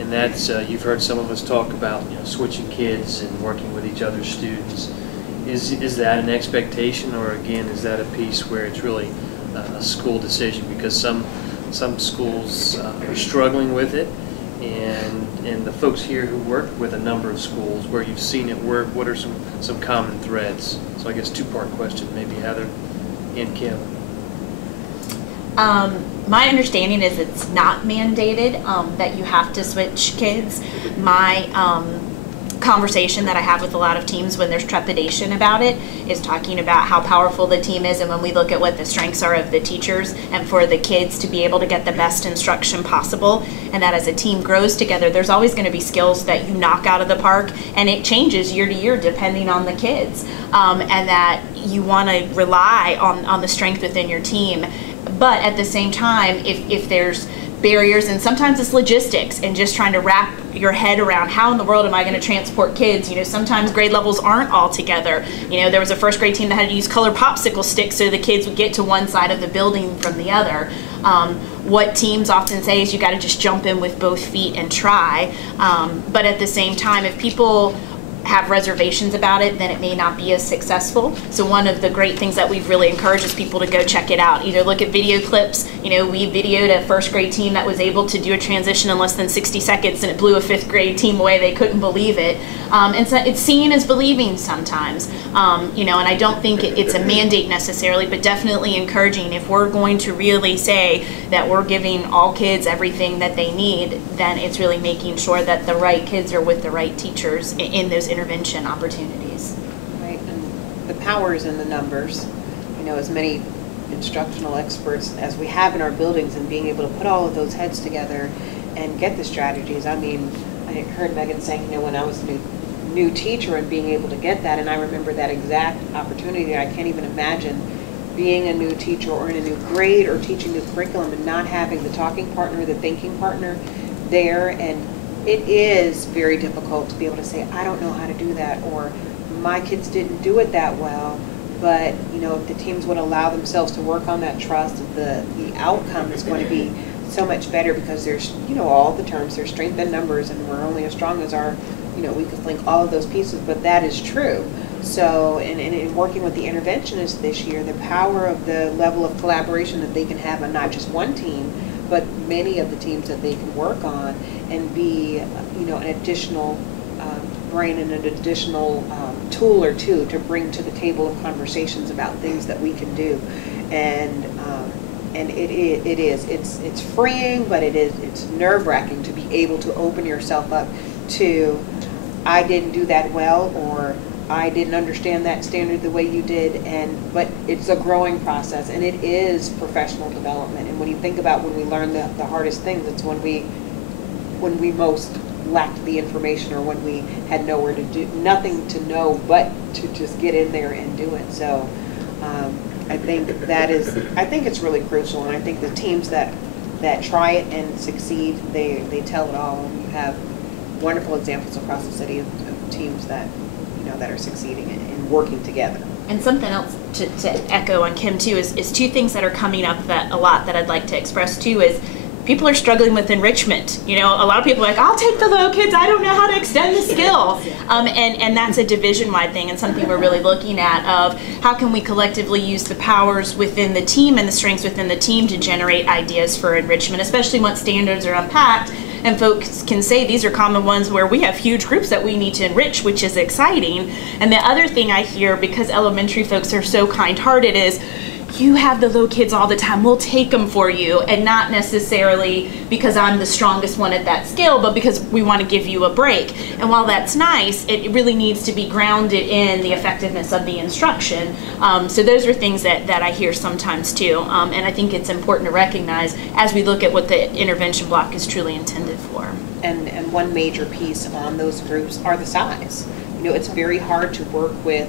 and that's you've heard some of us talk about, you know, switching kids and working with each other's students. Is that an expectation, or again is that a piece where it's really a school decision, because some schools are struggling with it, and the folks here who work with a number of schools where you've seen it work, what are some common threads? So I guess two-part question, maybe Heather and Kim. My understanding is it's not mandated that you have to switch kids. My conversation that I have with a lot of teams when there's trepidation about it is talking about how powerful the team is, and when we look at what the strengths are of the teachers and for the kids to be able to get the best instruction possible, and that as a team grows together, there's always going to be skills that you knock out of the park, and it changes year to year depending on the kids, and that you want to rely on the strength within your team. But at the same time, if there's barriers, and sometimes it's logistics and just trying to wrap your head around how in the world am I going to transport kids. You know, sometimes grade levels aren't all together. You know, there was a first grade team that had to use colored popsicle sticks so the kids would get to one side of the building from the other. What teams often say is you got to just jump in with both feet and try. But at the same time, if people have reservations about it, then it may not be as successful. So one of the great things that we've really encouraged is people to go check it out. Either look at video clips. You know, we videoed a first grade team that was able to do a transition in less than 60 seconds, and it blew a fifth grade team away. They couldn't believe it. And so it's seeing as believing sometimes. You know, and I don't think it's a mandate necessarily, but definitely encouraging. If we're going to really say that we're giving all kids everything that they need, then it's really making sure that the right kids are with the right teachers in those intervention opportunities. Right, and the power is in the numbers. You know, as many instructional experts as we have in our buildings, and being able to put all of those heads together and get the strategies. I mean, I heard Megan saying, you know, when I was a new teacher and being able to get that, and I remember that exact opportunity. I can't even imagine being a new teacher or in a new grade or teaching new curriculum and not having the talking partner, the thinking partner there. And it is very difficult to be able to say, I don't know how to do that, or my kids didn't do it that well. But, you know, if the teams would allow themselves to work on that trust, the outcome is going to be so much better, because there's, you know, all the terms, there's strength in numbers, and we're only as strong as our, you know, we could link all of those pieces, but that is true. So, and in working with the interventionists this year, the power of the level of collaboration that they can have on not just one team, but many of the teams that they can work on, and be, you know, an additional brain and an additional tool or two to bring to the table of conversations about things that we can do. And it's freeing, but it's nerve-wracking to be able to open yourself up to, I didn't do that well, or I didn't understand that standard the way you did, but it's a growing process, and it is professional development. And when you think about when we learn the hardest things, it's when we most lacked the information, or when we had nowhere to do, nothing to know but to just get in there and do it. So I think it's really crucial, and I think the teams that try it and succeed, they tell it all. And you have wonderful examples across the city of teams that, you know, that are succeeding and working together. And something else to echo on Kim too is two things that are coming up that a lot that I'd like to express too is people are struggling with enrichment. You know, a lot of people are like, I'll take the little kids, I don't know how to extend the skill. And that's a division-wide thing, and something we're really looking at of how can we collectively use the powers within the team and the strengths within the team to generate ideas for enrichment, especially once standards are unpacked and folks can say these are common ones where we have huge groups that we need to enrich, which is exciting. And the other thing I hear, because elementary folks are so kind-hearted, is you have the little kids all the time, we'll take them for you, and not necessarily because I'm the strongest one at that skill, but because we want to give you a break. And while that's nice, it really needs to be grounded in the effectiveness of the instruction. So those are things that I hear sometimes too, and I think it's important to recognize as we look at what the intervention block is truly intended for. And one major piece on those groups are the size. You know, it's very hard to work with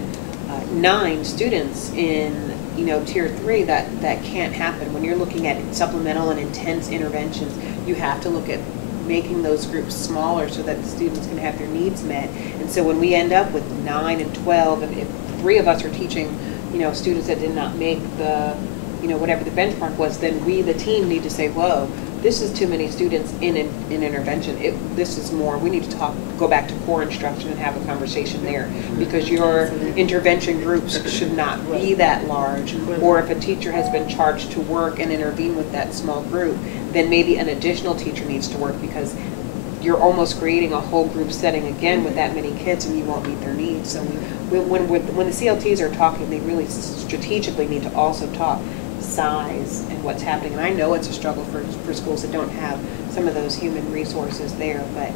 9 students in, you know, tier 3. That can't happen. When you're looking at supplemental and intense interventions, you have to look at making those groups smaller so that the students can have their needs met. And so when we end up with 9 and 12, and if 3 of us are teaching, you know, students that did not make the, you know, whatever the benchmark was, then we, the team, need to say, whoa, this is too many students in intervention. This is more, we need to go back to core instruction and have a conversation there, because your intervention groups should not be that large. Or if a teacher has been charged to work and intervene with that small group, then maybe an additional teacher needs to work, because you're almost creating a whole group setting again with that many kids, and you won't meet their needs. So when the CLTs are talking, they really strategically need to also talk size and what's happening. And I know it's a struggle for schools that don't have some of those human resources there, but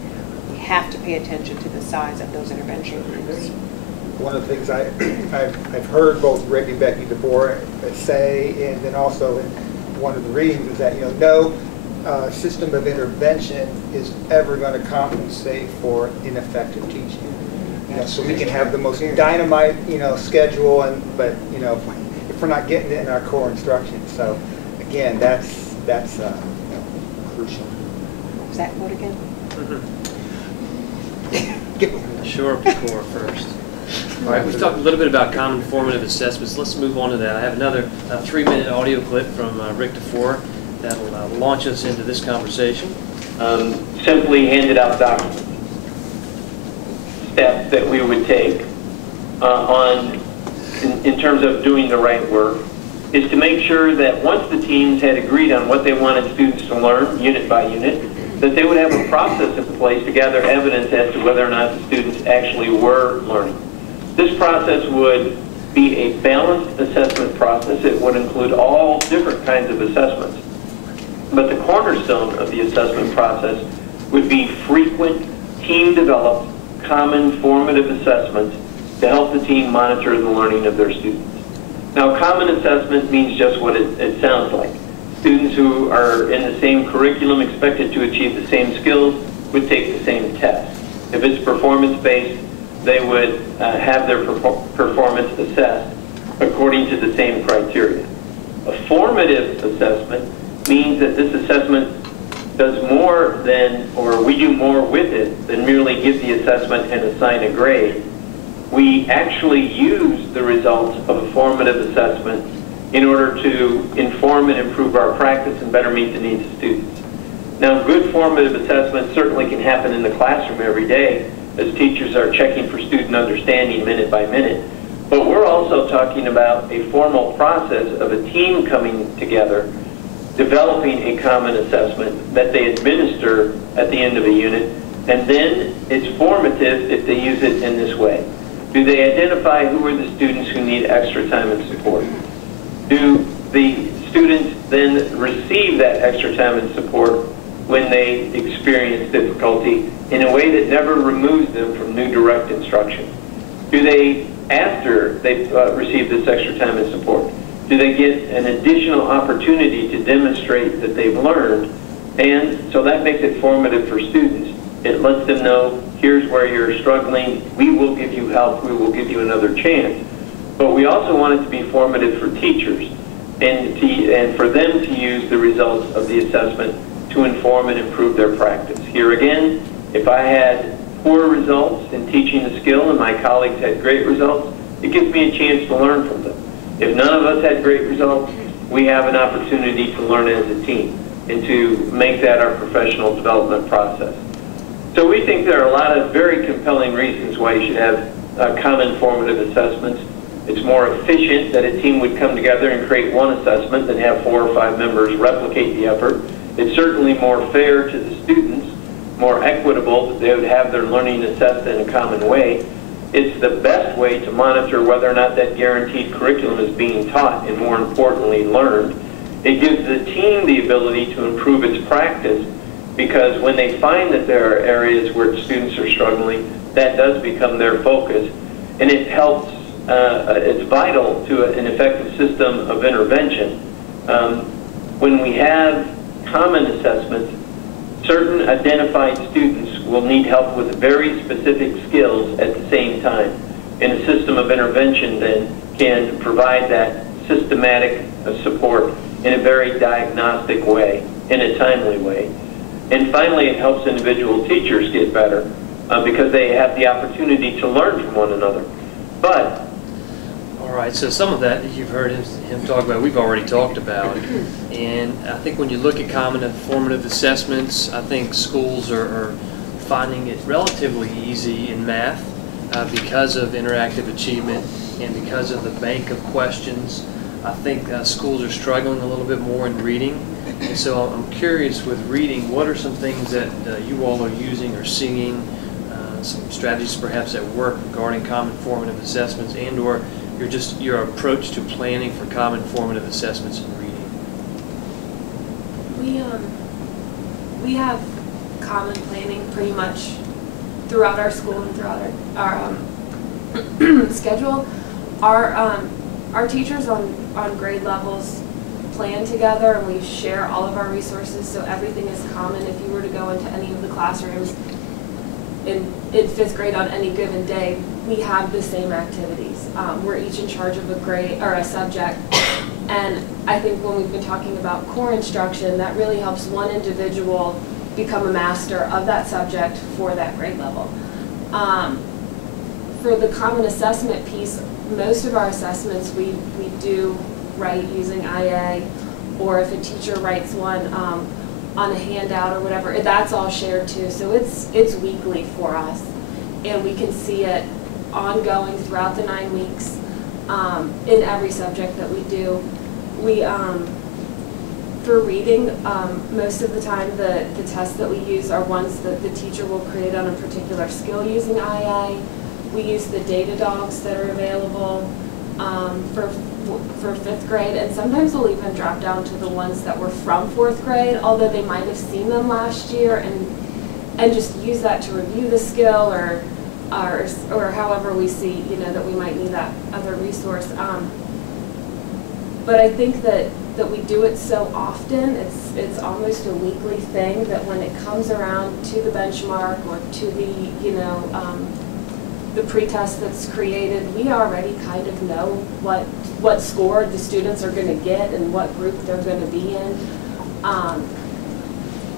we have to pay attention to the size of those intervention groups. One of the things I've heard both Rick and Becky DeBoer say, and then also in one of the readings, is that no system of intervention is ever going to compensate for ineffective teaching. So we can have the most dynamite schedule, but if we're not getting it in our core instruction. So again, that's crucial. Is that quote again? Shore up the core first. All right, we've talked a little bit about common formative assessments. Let's move on to that. I have another 3-minute audio clip from Rick DeFore that will launch us into this conversation. Simply handed out documents. Steps that we would take in terms of doing the right work is to make sure that once the teams had agreed on what they wanted students to learn, unit by unit, that they would have a process in place to gather evidence as to whether or not the students actually were learning. This process would be a balanced assessment process. It would include all different kinds of assessments. But the cornerstone of the assessment process would be frequent, team-developed, common formative assessments to help the team monitor the learning of their students. Now, common assessment means just what it sounds like. Students who are in the same curriculum expected to achieve the same skills would take the same test. If it's performance-based, they would have their performance assessed according to the same criteria. A formative assessment means that this assessment does more than, or we do more with it than merely give the assessment and assign a grade. We actually use the results of a formative assessment in order to inform and improve our practice and better meet the needs of students. Now, good formative assessment certainly can happen in the classroom every day as teachers are checking for student understanding minute by minute. But we're also talking about a formal process of a team coming together, developing a common assessment that they administer at the end of a unit, and then it's formative if they use it in this way. Do they identify who are the students who need extra time and support? Do the students then receive that extra time and support when they experience difficulty in a way that never removes them from new direct instruction? Do they, after they've received this extra time and support, do they get an additional opportunity to demonstrate that they've learned? And so that makes it formative for students. It lets them know, here's where you're struggling, we will give you help, we will give you another chance. But we also want it to be formative for teachers and for them to use the results of the assessment to inform and improve their practice. Here again, if I had poor results in teaching a skill and my colleagues had great results, it gives me a chance to learn from them. If none of us had great results, we have an opportunity to learn as a team and to make that our professional development process. So we think there are a lot of very compelling reasons why you should have common formative assessments. It's more efficient that a team would come together and create one assessment than have 4 or 5 members replicate the effort. It's certainly more fair to the students, more equitable that they would have their learning assessed in a common way. It's the best way to monitor whether or not that guaranteed curriculum is being taught and, more importantly, learned. It gives the team the ability to improve its practice, because when they find that there are areas where students are struggling, that does become their focus. And it helps, it's vital to an effective system of intervention. When we have common assessments, certain identified students will need help with very specific skills at the same time. And a system of intervention then can provide that systematic support in a very diagnostic way, in a timely way. And finally, it helps individual teachers get better because they have the opportunity to learn from one another. But all All right, so some of that you've heard him talk about, we've already talked about. And I think when you look at common and formative assessments, I think schools are finding it relatively easy in math because of interactive achievement and because of the bank of questions. I think schools are struggling a little bit more in reading. And so I'm curious with reading, what are some things that you all are using or seeing, some strategies perhaps at work regarding common formative assessments and or your approach to planning for common formative assessments in reading? We have common planning pretty much throughout our school and throughout our schedule. Our teachers on grade levels plan together, and we share all of our resources, so everything is common. If you were to go into any of the classrooms in 5th grade on any given day, we have the same activities. We're each in charge of a grade or a subject, and I think when we've been talking about core instruction, that really helps one individual become a master of that subject for that grade level. For the common assessment piece, most of our assessments we do write using IA, or if a teacher writes one on a handout or whatever, that's all shared too. So it's weekly for us, and we can see it ongoing throughout the 9 weeks in every subject that we do. We for reading, most of the time the tests that we use are ones that the teacher will create on a particular skill using IA. We use the data dogs that are available for 5th grade, and sometimes we'll even drop down to the ones that were from 4th grade, although they might have seen them last year, and just use that to review the skill or however we see, that we might need that other resource. But I think that we do it so often, it's almost a weekly thing, that when it comes around to the benchmark or to the pretest that's created, we already kind of know what score the students are going to get and what group they're going to be in.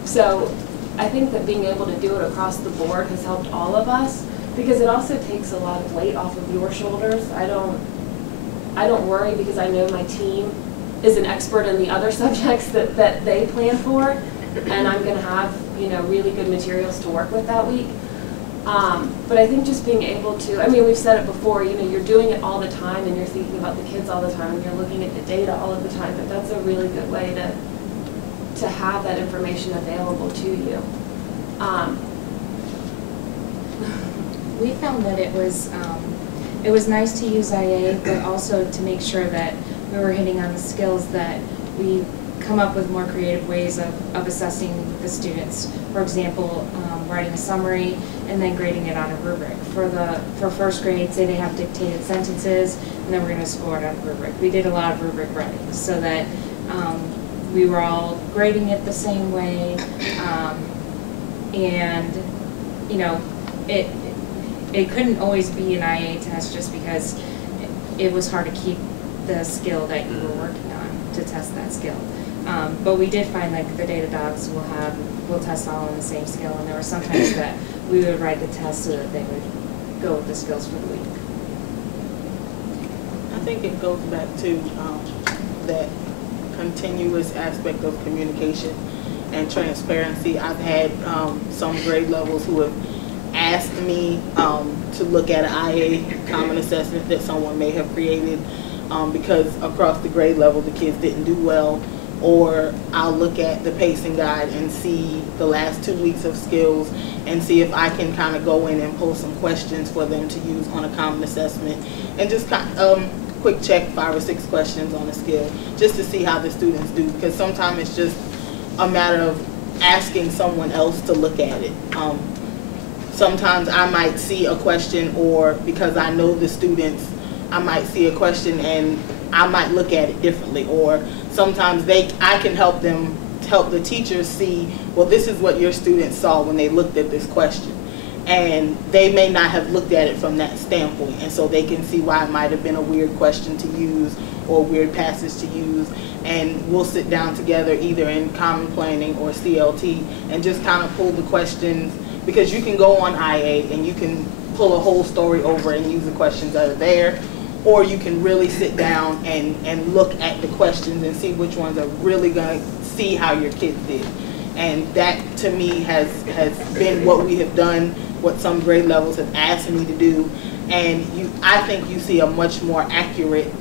So I think that being able to do it across the board has helped all of us, because it also takes a lot of weight off of your shoulders. I don't worry, because I know my team is an expert in the other subjects that they plan for, and I'm going to have really good materials to work with that week. But I think just being able to, we've said it before, you're doing it all the time and you're thinking about the kids all the time and you're looking at the data all of the time, but that's a really good way to have that information available to you. We found that it was nice to use IA, but also to make sure that we were hitting on the skills, that we come up with more creative ways of assessing the students. For example, writing a summary and then grading it on a rubric. For 1st grade, say they have dictated sentences, and then we're going to score it on a rubric. We did a lot of rubric writing so that we were all grading it the same way, and it couldn't always be an IA test just because it was hard to keep the skill that you were working on to test that skill. But we did find the data dogs will test all on the same skill, and there were some times that we would write the test so that they would go with the skills for the week. I think it goes back to that continuous aspect of communication and transparency. I've had some grade levels who have asked me to look at an IA common assessment that someone may have created because across the grade level the kids didn't do well, or I'll look at the pacing guide and see the last 2 weeks of skills and see if I can kind of go in and pull some questions for them to use on a common assessment, and just quick check 5 or 6 questions on a skill just to see how the students do, because sometimes it's just a matter of asking someone else to look at it. Sometimes I might see a question, or because I know the students, I might see a question and I might look at it differently, or sometimes I can help the teachers see, well, this is what your students saw when they looked at this question, and they may not have looked at it from that standpoint, and so they can see why it might have been a weird question to use or a weird passage to use, and we'll sit down together either in common planning or CLT and just kind of pull the questions, because you can go on IA and you can pull a whole story over and use the questions that are there, or you can really sit down and look at the questions and see which ones are really going to see how your kids did. And that, to me, has been what we have done, what some grade levels have asked me to do. And I think you see a much more accurate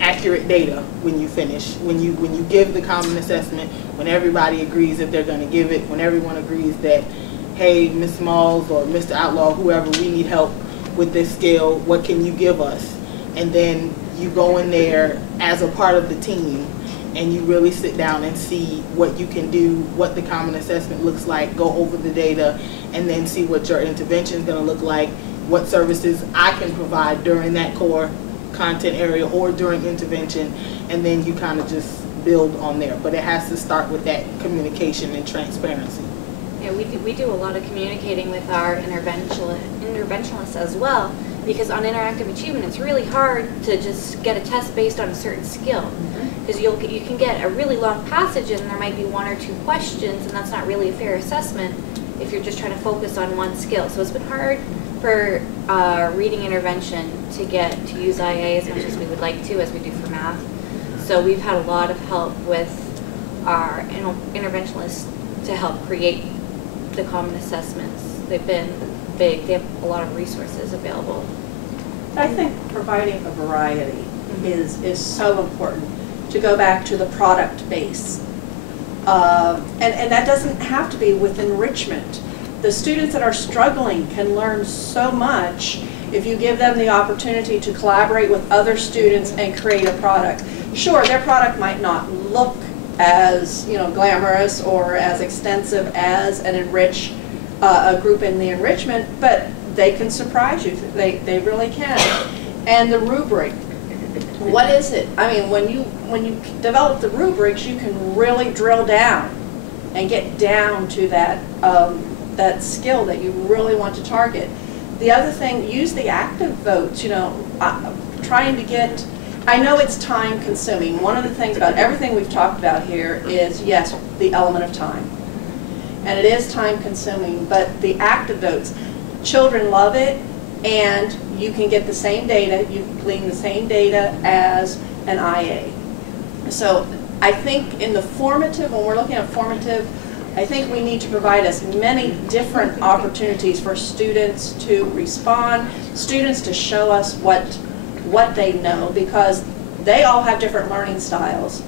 data when you finish. When you give the common assessment, when everybody agrees that they're going to give it, when everyone agrees that, hey, Ms. Smalls or Mr. Outlaw, whoever, we need help with this skill, what can you give us? And then you go in there as a part of the team and you really sit down and see what you can do, what the common assessment looks like, go over the data, and then see what your intervention is going to look like, what services I can provide during that core content area or during intervention, and then you kind of just build on there. But it has to start with that communication and transparency. Yeah, we do a lot of communicating with our interventionalists as well, because on interactive achievement it's really hard to just get a test based on a certain skill, because you can get a really long passage and there might be one or two questions, and that's not really a fair assessment if you're just trying to focus on one skill. So it's been hard for reading intervention to use IA as much as we would like to, as we do for math. So we've had a lot of help with our interventionalists to help create the common assessments. They've been big. They have a lot of resources available. I think providing a variety is so important, to go back to the product base. And that doesn't have to be with enrichment. The students that are struggling can learn so much if you give them the opportunity to collaborate with other students and create a product. Sure, their product might not look as glamorous or as extensive as an a group in the enrichment, but they can surprise you. They really can. And the rubric, what is it? I mean, when you develop the rubrics, you can really drill down and get down to that that skill that you really want to target. The other thing, use the active votes. Trying to get. I know it's time consuming. One of the things about everything we've talked about here is, yes, the element of time. And it is time consuming, but the active votes, children love it, and you can get the same data, you can glean the same data as an IA. So I think in the formative, when we're looking at formative, I think we need to provide as many different opportunities for students to respond, students to show us what they know, because they all have different learning styles,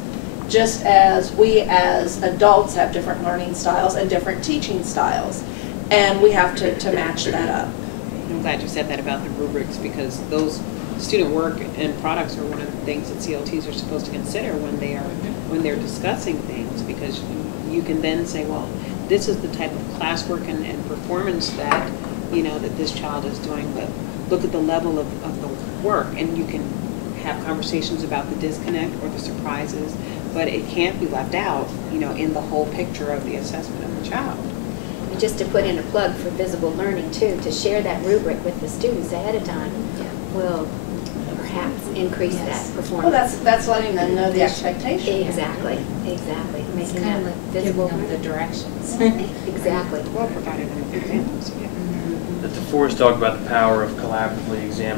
just as we as adults have different learning styles and different teaching styles, and we have to match that up. I'm glad you said that about the rubrics, because those student work and products are one of the things that CLTs are supposed to consider when they're discussing things, because you can then say, well, this is the type of classwork and performance that that this child is doing, but look at the level of the work, and you can have conversations about the disconnect or the surprises, but it can't be left out, in the whole picture of the assessment of the child. And just to put in a plug for visible learning too, to share that rubric with the students ahead of time will perhaps increase that performance. Well, that's letting them know the expectation. Exactly. It's kind of like visible giving them the directions. Exactly. Well, provided in examples, yeah. The fours talk about the power of collaboratively examining